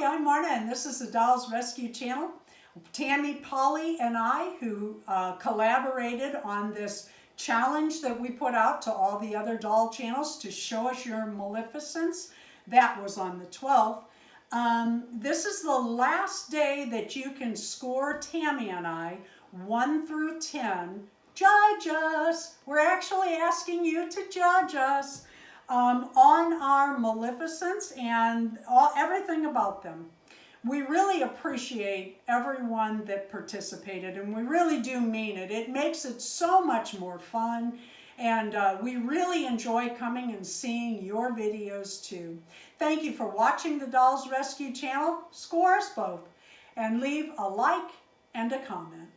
Hi, I'm Marna, and this is the Dolls Rescue Channel. Tammy Powley and I, who collaborated on this challenge that we put out to all the other doll channels to show us your Maleficents. That was on the 12th. This is the last day that you can score Tammy and I 1 through 10. Judge us. We're actually asking you to judge us on our Maleficents and everything about them. We really appreciate everyone that participated, and we really do mean it. It makes it so much more fun, and we really enjoy coming and seeing your videos too. Thank you for watching the Dolls Rescue Channel. Score us both, and leave a like and a comment.